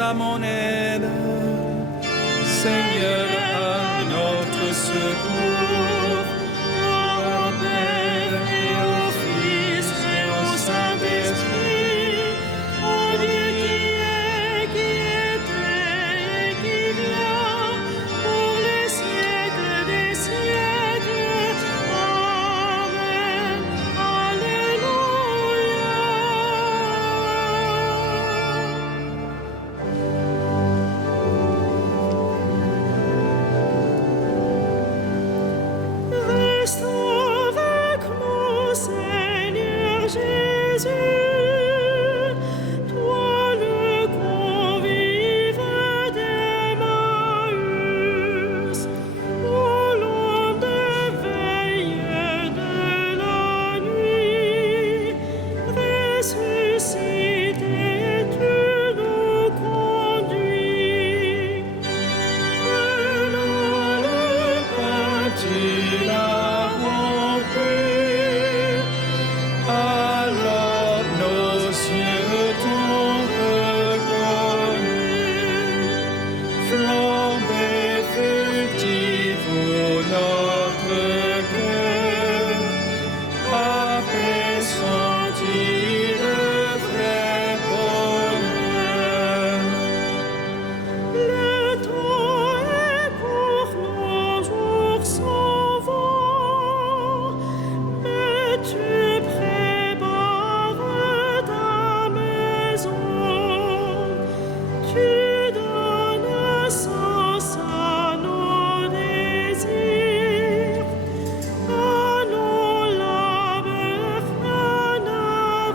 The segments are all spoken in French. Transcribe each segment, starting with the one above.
à mon aide. Seigneur, à notre secours. Gloire au Père et au Fils et au Saint-Esprit, au Dieu qui est, qui était et qui vient, pour les siècles des siècles. Amen. Alléluia. Reste avec nous, Seigneur Jésus, toi le convive d'Emmaüs, au long des veilles de la nuit, ressuscité, tu nous conduis. Prenons le pain, tu l'as rompu, alors nos yeux t'ont reconnu. Flambée furtive notre cœur, a pressenti le vrai bonheur. Le temps est court, nos jours s'en vont, mais tu prépares ta maison. Tu donnes sens à nos désirs, à nos labeurs un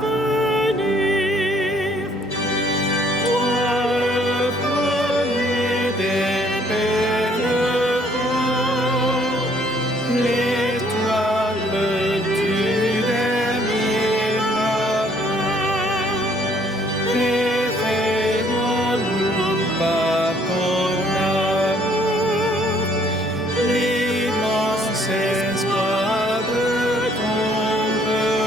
avenir. Toi le premier des pèlerins, l'étoile du dernier matin, réveillons-nous par ton amour, l'immense espoir de ton retour.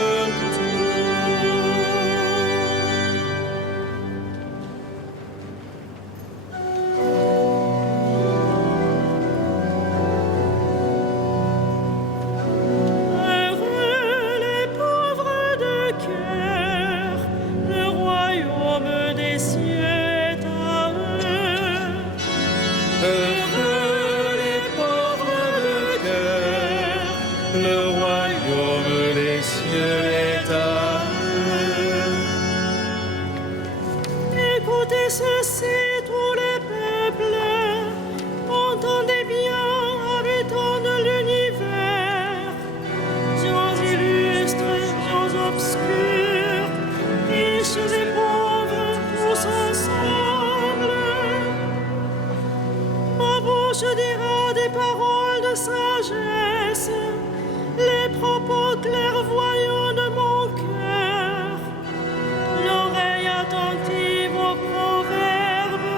Heureux les pauvres de cœur, le royaume des cieux est à eux. Heureux les pauvres de cœur, le royaume des cieux est à eux. Écoutez ceci, tous les peuples, entendez bien, habitants de l'univers, gens illustres, gens obscurs, riches et pauvres, tous ensemble. Ma bouche dira des paroles de sagesse, les propos clairvoyants de mon cœur, l'oreille attentive aux proverbes,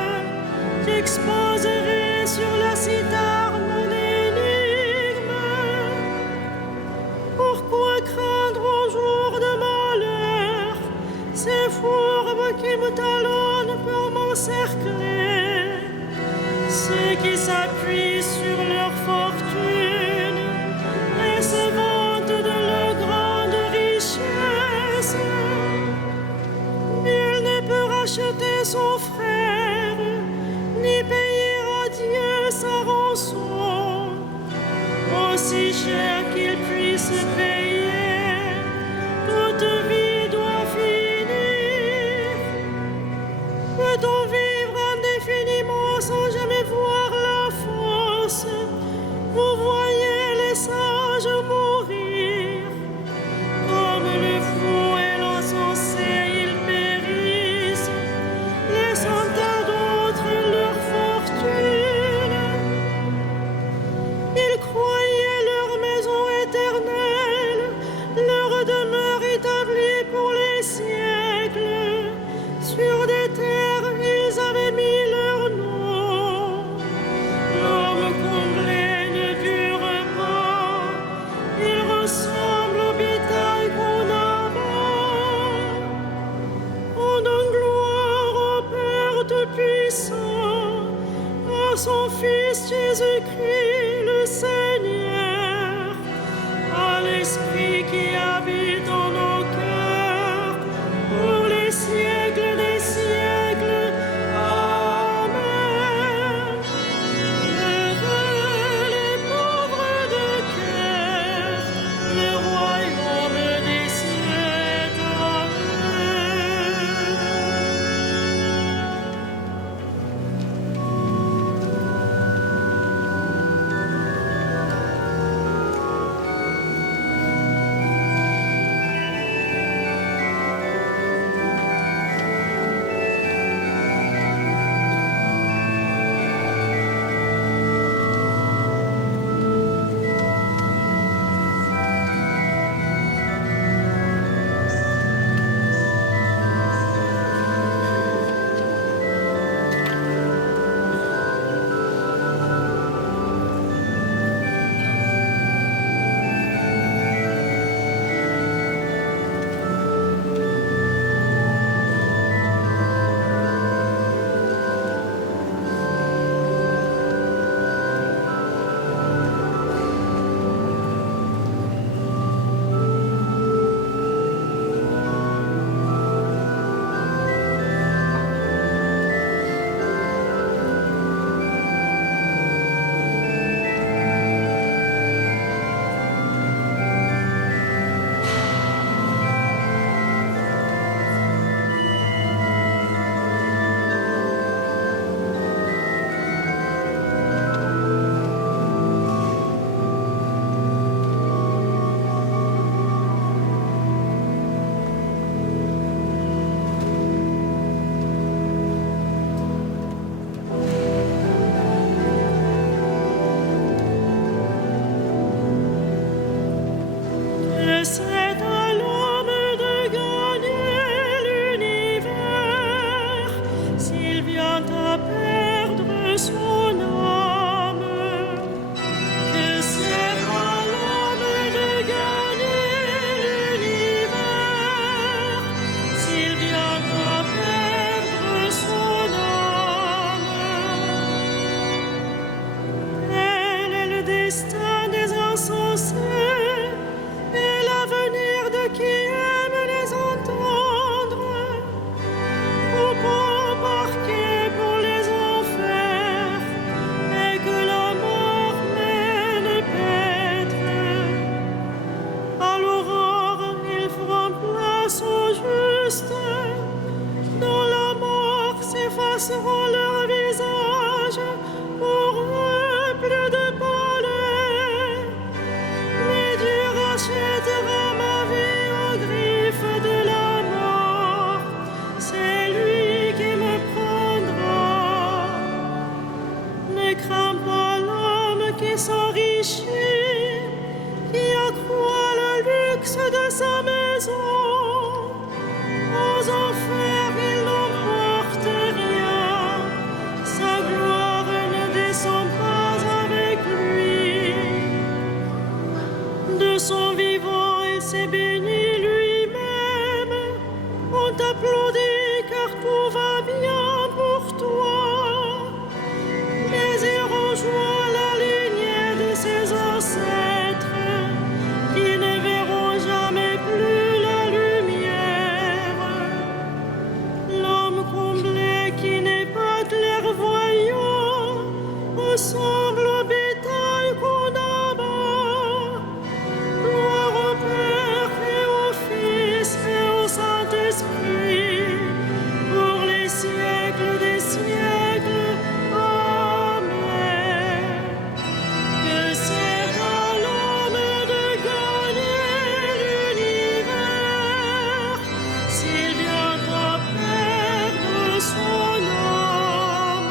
j'exposerai sur la cithare mon énigme. Pourquoi craindre au jour de malheur ces fourbes qui me talonnent pour m'encercler, ceux qui s'appuient sur leur fortune et se vantent de leur grande richesse? Nul ne peut racheter son frère, ni payer à Dieu sa rançon, aussi cher qu'il puisse payer, toute vie doit finir. Peut-on vivre indéfiniment sans jamais voir la fosse? Vous voyez les sages mourir, comme le fou et l'insensé, ils périssent, laissant à d'autres leur fortune. Ils croyaient leur maison éternelle, leur demeure établie c'est à l'homme de gagner l'univers s'il vient à perdre son âme. Que c'est à l'homme de gagner l'univers s'il vient à perdre son âme. Tel est le destin des insensés et l'avenir de qui aime les entendre. Troupeau parqué pour les enfers et que la mort mène paître. À l'aurore, ils feront place aux justes. Dans la mort s'effaceront leurs visages. Pour eux, plus de palais. Mais Dieu rachètera ma vie aux griffes de la mort. C'est lui qui me prendra. Ne crains pas l'homme qui s'enrichit, qui accroît le luxe de sa maison. Aux enfers, il n'emporte rien. Sa gloire ne descend pas avec lui. De son vivant, il s'est béni lui-même. On t'applaudit car tout va bien pour toi. Mais il rejoint la lignée de ses ancêtres qui ne verront jamais plus la lumière. L'homme comblé qui n'est pas clairvoyant ressemble au bétail qu'on abat. Gloire au Père et au Fils et au Saint-Esprit, pour les siècles des siècles. Amen. Que c'est à l'homme de gagner l'univers s'il vient à perdre son âme.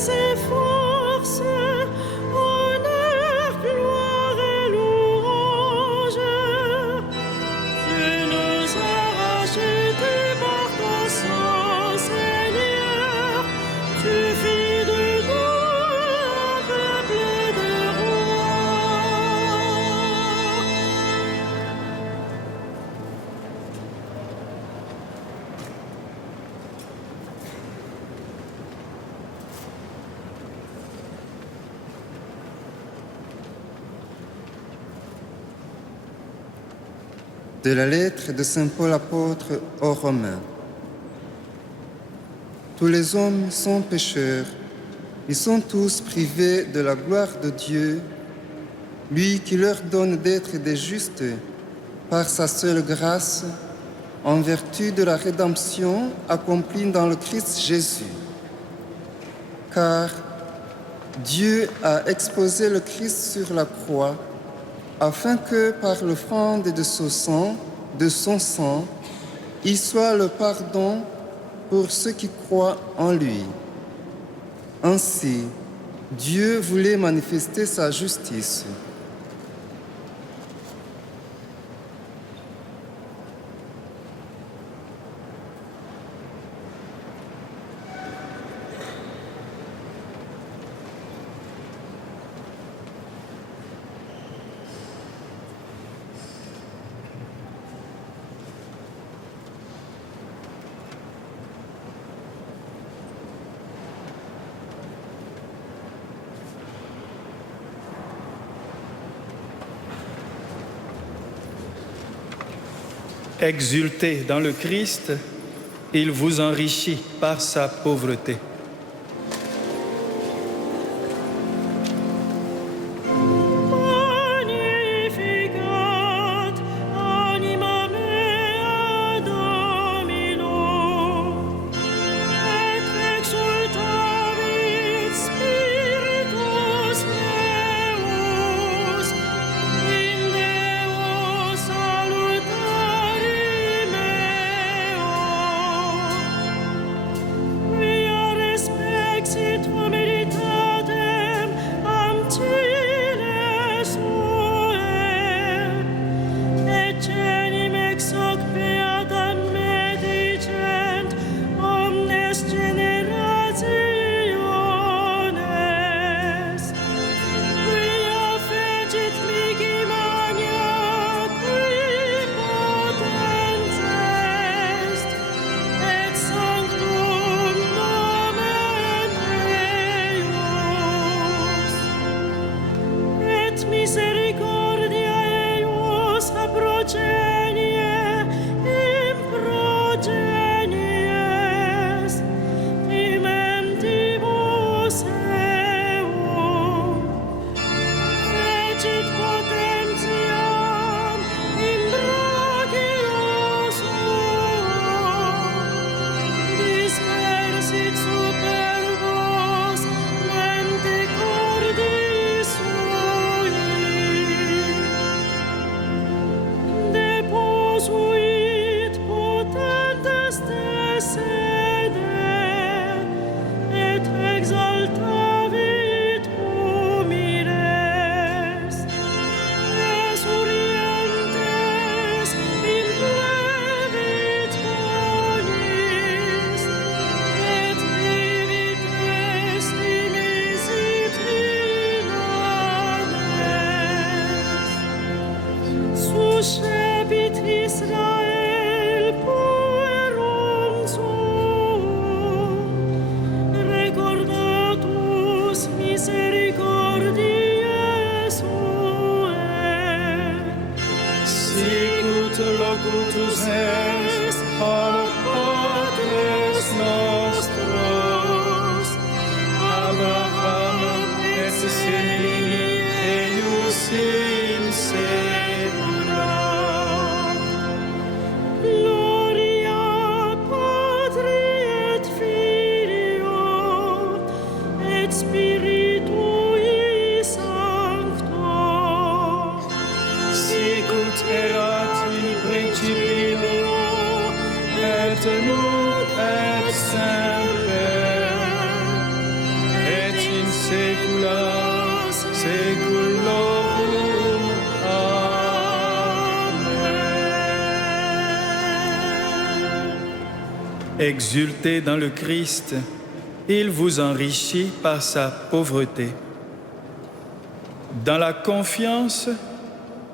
ses forces, honneur, gloire et louange. Tu nous as rachetés par ton sang, Seigneur. Tu fis de nous un peuple de rois. De la lettre de Saint Paul apôtre aux Romains. Tous les hommes sont pécheurs, ils sont tous privés de la gloire de Dieu, lui qui leur donne d'être des justes par sa seule grâce, en vertu de la rédemption accomplie dans le Christ Jésus. Car Dieu a exposé le Christ sur la croix, afin que par l'offrande de son sang, il soit le pardon pour ceux qui croient en lui. Ainsi, Dieu voulait manifester sa justice. Exultez dans le Christ, il vous enrichit par sa pauvreté. Magnificat anima mea Domino, et exultavit spiritus meus in Deo salutari meo. Via Exultez dans le Christ, il vous enrichit par sa pauvreté. Dans la confiance,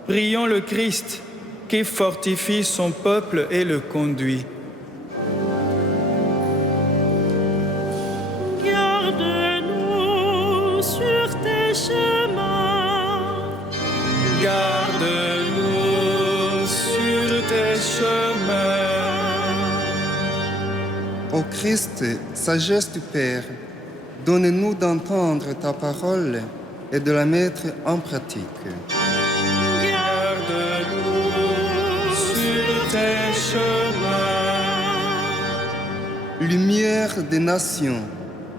prions le Christ qui fortifie son peuple et le conduit. Garde-nous sur tes chemins. Garde-nous sur tes chemins. Ô Christ, sagesse du Père, donne-nous d'entendre ta parole et de la mettre en pratique. Garde-nous sur tes chemins. Lumière des nations,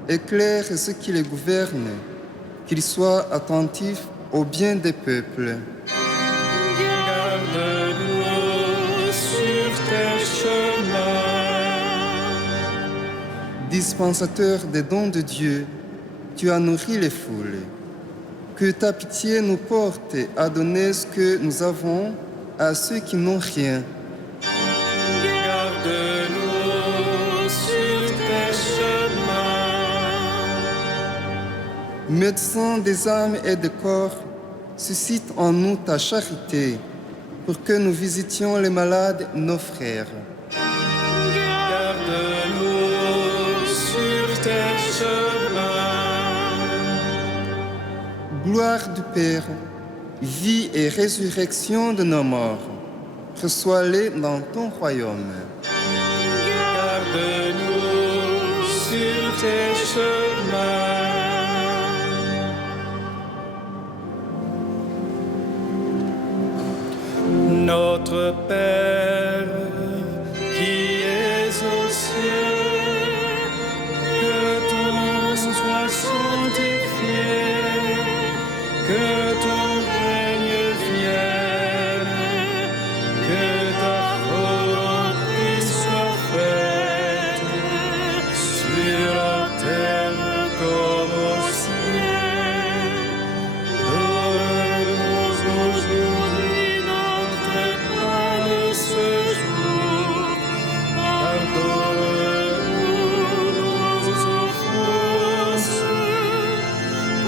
éclaire ceux qui les gouvernent, qu'ils soient attentifs au bien des peuples. Garde-nous sur tes chemins. Dispensateur des dons de Dieu, tu as nourri les foules. Que ta pitié nous porte à donner ce que nous avons à ceux qui n'ont rien. Garde-nous sur tes chemins. Médecin des âmes et des corps, suscite en nous ta charité pour que nous visitions les malades, nos frères. Garde-nous sur tes chemins. Gloire du Père, vie et résurrection de nos morts, reçois-les dans ton royaume. Garde-nous sur tes chemins. Notre Père qui es aux cieux, que ton nom soit sanctifié, que ton règne vienne, que ta volonté soit faite sur la terre comme au ciel. Donne-nous aujourd'hui notre pain de ce jour. Pardonne-nous nos offenses,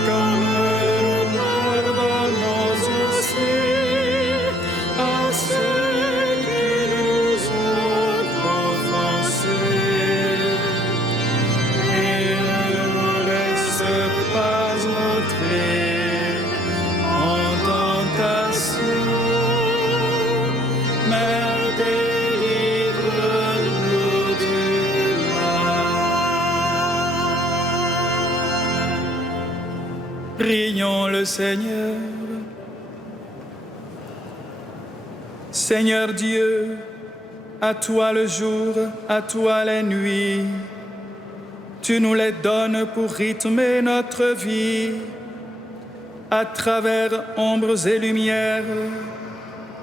comme nous pardonnons aussi à ceux qui nous ont offensés. Et ne nous laisse pas entrer en tentation, mais délivre-nous du mal. Prions le Seigneur. Seigneur Dieu, à toi le jour, à toi les nuits. Tu nous les donnes pour rythmer notre vie. À travers ombres et lumières,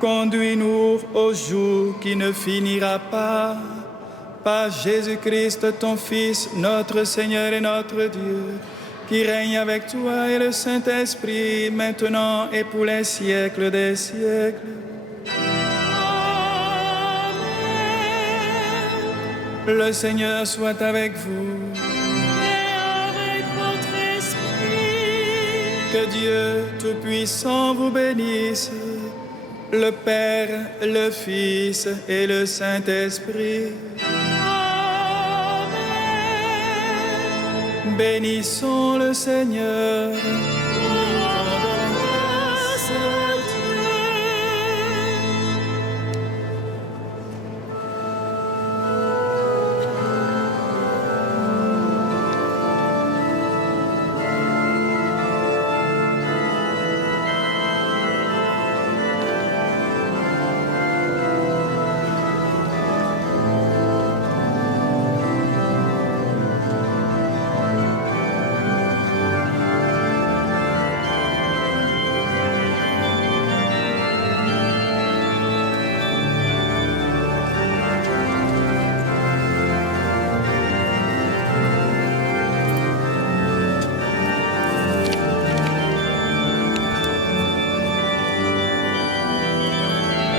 conduis-nous au jour qui ne finira pas. Par Jésus-Christ, ton Fils, notre Seigneur et notre Dieu, qui règne avec toi et le Saint-Esprit, maintenant et pour les siècles des siècles. Le Seigneur soit avec vous. Et avec votre esprit. Que Dieu Tout-Puissant vous bénisse, le Père, le Fils et le Saint-Esprit. Amen. Bénissons le Seigneur.